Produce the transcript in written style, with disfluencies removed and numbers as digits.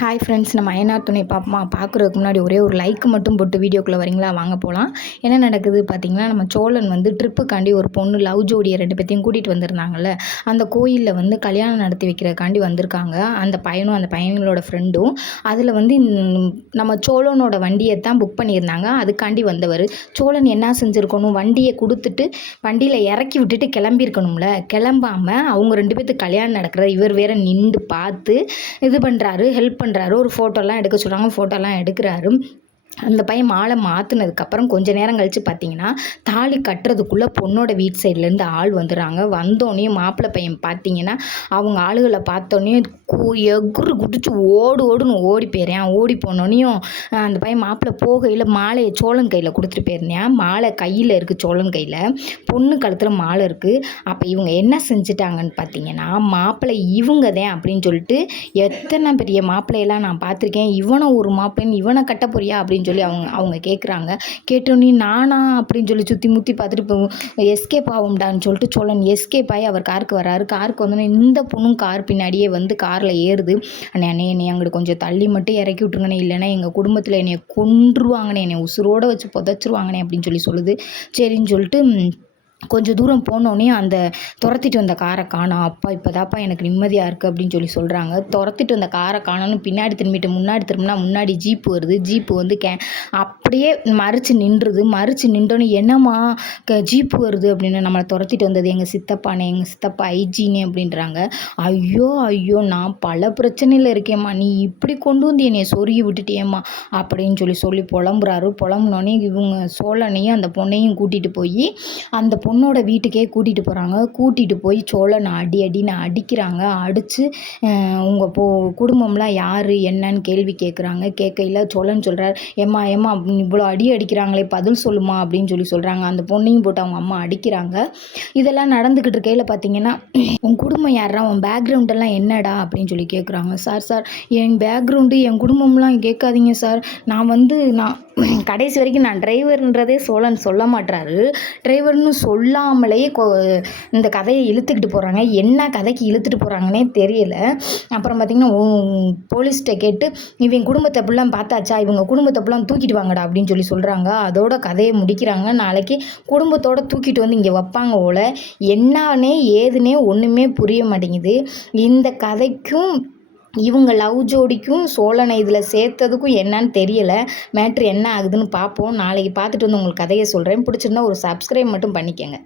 Hi friends, நம்ம அயனார் துணை பார்க்குறதுக்கு முன்னாடி ஒரே ஒரு லைக் மட்டும் போட்டு வீடியோக்குள்ளே வரீங்களா? வாங்க போகலாம். என்ன நடக்குது பார்த்தீங்கன்னா, நம்ம சோழன் வந்து ட்ரிப்புக்காண்டி ஒரு பொண்ணு லவ் ஜோடியை 2 பேத்தையும் கூட்டிகிட்டு வந்திருந்தாங்கல்ல. அந்த கோயிலில் வந்து கல்யாணம் நடத்தி வைக்கிறதுக்காண்டி வந்திருக்காங்க. அந்த பையனும் அந்த பையனோட ஃப்ரெண்டும். அதில் வந்து நம்ம சோழனோட வண்டியை தான் புக் பண்ணியிருந்தாங்க. அதுக்காண்டி வந்தவர். சோழன் என்ன செஞ்சுருக்கணும், வண்டியை கொடுத்துட்டு வண்டியில் இறக்கி விட்டுட்டு கிளம்பியிருக்கணும்ல. கிளம்பாமல் அவங்க 2 பேர்த்துக்கு கல்யாணம் நடக்கிற இவர் வேற நின்று பார்த்து இது பண்ணுறாரு, ஹெல்ப் பண்ணுறாரு. ஒரு ஃபோட்டோலாம் எடுக்க சொல்கிறாங்க, ஃபோட்டோலாம் எடுக்கிறாரு. அந்த பையன் மாலை மாற்றினதுக்கப்புறம் கொஞ்சம் நேரம் கழித்து பார்த்தீங்கன்னா, தாலி கட்டுறதுக்குள்ளே பொண்ணோட வீட்டு சைட்லேருந்து ஆள் வந்துடுறாங்க. வந்தோடனே மாப்பிள்ளை பையன் பார்த்தீங்கன்னா, அவங்க ஆளுகளை பார்த்தோன்னே எகுரு குதிச்சு ஓடுன்னு ஓடி போயிறேன். ஓடி போனோடனையும் அந்த பையன் மாப்பிள்ளை போகையில் மாலையை சோழன் கையில் கொடுத்துட்டு போயிருந்தேன். மாலை கையில் இருக்குது, சோழன் கையில். பொண்ணு கழுத்தில் மாலை இருக்குது. அப்போ இவங்க என்ன செஞ்சுட்டாங்கன்னு பார்த்தீங்கன்னா, மாப்பிள்ளை இவங்க தான் அப்படின்னு சொல்லிட்டு, எத்தனை பெரிய மாப்பிள்ளையெல்லாம் நான் பார்த்துருக்கேன், இவனை ஒரு மாப்பிள்ளைன்னு இவனை கட்ட போறியா அப்படின்னு சொல்லி அவங்க கேட்குறாங்க. கேட்டோன்னே நானா அப்படின்னு சொல்லி சுற்றி முற்றி பார்த்துட்டு இப்போ எஸ்கேப் ஆகும்டான்னு சொல்லிட்டு சோழன் எஸ்கேப் ஆகி அவர் காருக்கு வர்றாரு. காருக்கு வந்தோடனே இந்த பொண்ணும் கார் பின்னாடியே வந்து காரில் ஏறுது. அண்ணே என்னை அங்கிட்டு கொஞ்சம் தள்ளி மட்டும் இறக்கி விட்டுருங்கண்ணே, இல்லைன்னா எங்கள் குடும்பத்தில் என்னை கொன்றுவாங்கண்ணே, என்னை உசுரோடு வச்சு புதைச்சிருவாங்கண்ணே அப்படின்னு சொல்லி சொல்லுது. சரின்னு சொல்லிட்டு கொஞ்சம் தூரம் போனோடனே அந்த துரத்திட்டு வந்த காரை காணோம். அப்பா இப்போதாப்பா எனக்கு நிம்மதியாக இருக்குது அப்படின்னு சொல்லி சொல்கிறாங்க. துரத்திட்டு வந்த காரை காணோன்னு பின்னாடி திரும்பிட்டு முன்னாடி திரும்பினா முன்னாடி ஜீப்பு வருது. ஜீப்பு வந்து அப்படியே மறித்து நின்றுது. மறித்து நின்றோன்னே என்னம்மா ஜீப்பு வருது அப்படின்னு, நம்மளை துரத்திட்டு வந்தது எங்கள் சித்தப்பானே, எங்கள் சித்தப்பா ஐஜினே அப்படின்றாங்க. ஐயோ நான் பல பிரச்சனையில் இருக்கேம்மா, நீ இப்படி கொண்டு வந்து என்னை சொருகி விட்டுட்டேம்மா அப்படின்னு சொல்லி புலம்புறாரு. புலம்புனோடனே இவங்க சோழனையும் அந்த பொண்ணையும் கூட்டிகிட்டு போய் அந்த பொண்ணோட வீட்டுக்கே கூட்டிகிட்டு போகிறாங்க. கூட்டிகிட்டு போய் சோழனை அடின்னு அடிக்கிறாங்க. அடித்து உங்கள் குடும்பம்லாம் யார் என்னன்னு கேள்வி கேட்குறாங்க. கேட்கையில் சோழன் சொல்கிறார், ஏம்மா இவ்வளோ அடிக்கிறாங்களே, பதில் சொல்லுமா அப்படின்னு சொல்கிறாங்க. அந்த பொண்ணையும் போட்டு அவங்க அம்மா அடிக்கிறாங்க. இதெல்லாம் நடந்துக்கிட்டு இருக்கையில் பார்த்தீங்கன்னா, உன் குடும்பம் யாரா, உன் பேக்ரவுண்டெல்லாம் என்னடா அப்படின்னு சொல்லி கேட்குறாங்க. சார் என் பேக்ரவுண்டு என் குடும்பம்லாம் கேட்காதீங்க சார், நான் கடைசி வரைக்கும் நான் டிரைவர்ன்றதே சோழன் சொல்ல மாட்டாரு. டிரைவர்னு சொல்லாமலே இந்த கதையை இழுத்துக்கிட்டு போகிறாங்க. என்ன கதைக்கு இழுத்துட்டு போகிறாங்கன்னே தெரியல. அப்புறம் பார்த்திங்கன்னா போலீஸ்கிட்ட கேட்டு இவங்க குடும்பத்தை அப்படிலாம் பார்த்தாச்சா, இவங்க குடும்பத்தை அப்படிலாம் தூக்கிட்டு வாங்கடா அப்படின்னு சொல்கிறாங்க. அதோட கதையை முடிக்கிறாங்க. நாளைக்கு குடும்பத்தோடு தூக்கிட்டு வந்து இங்கே வைப்பாங்க போல். என்னானே ஏதுனே ஒன்றுமே புரிய மாட்டேங்குது. இந்த கதைக்கும் இவங்க லவ் ஜோடிக்கும் சோழனை இதில் சேர்த்ததுக்கும் என்னன்னு தெரியலை. மேட்ரு என்ன ஆகுதுன்னு பார்ப்போம். நாளைக்கு பார்த்துட்டு வந்து உங்களுக்கு கதையை சொல்கிறேன். பிடிச்சிருந்தா ஒரு சப்ஸ்கிரைப் மட்டும் பண்ணிக்கங்க.